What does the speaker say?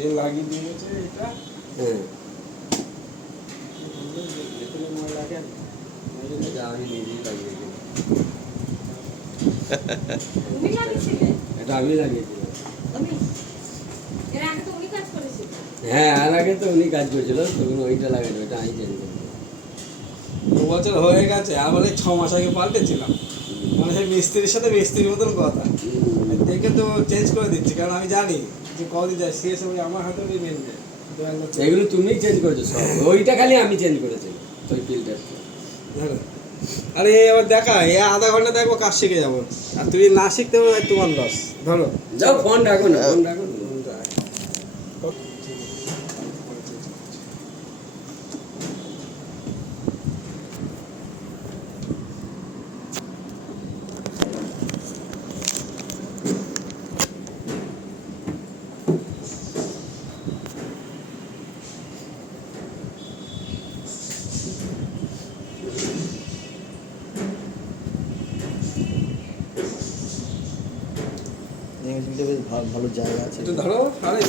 যে লাগিয়ে দিয়েছে এটা হ্যাঁ ভেতরে ময়লা কেন এটা আমি নিজেই লাগিয়েছি। তুমি লাগিয়েছিলে? এটা আমি লাগিয়েছিলাম। তুমি? এর আগে তো উনি কাজ করেছিল। হ্যাঁ আর আগে তো উনি কাজ করেছিল, তখন ওইটা লাগানো, ওইটা আমি চেঞ্জ করলাম। 2 বছর হয়ে গেছে, আবার এই 6 মাস আগে পাল্টেছিলাম। মানে সেই মিস্ত্রির সাথে মিস্ত্রির মতন কথা, দেখে তো চেঞ্জ করে দিচ্ছি, কারণ আমি জানি যে কদিন যায় শেষ হবে আমার হাতে ওই মেন যায়। এগুলো তুমিই চেঞ্জ করেছো সব, ওইটা খালি আমি চেঞ্জ করেছি ওই ফিল্টারটা। আরে এবার দেখা, এই আধা ঘন্টা দেখবো, কাজ শিখে যাবো। আর তুমি না শিখতে পারবে তোমার লস। ধরো যাও ফোন রাখো না, ফোন রাখো না। বেশ ভালো জায়গা আছে। একটু ধরো, আরে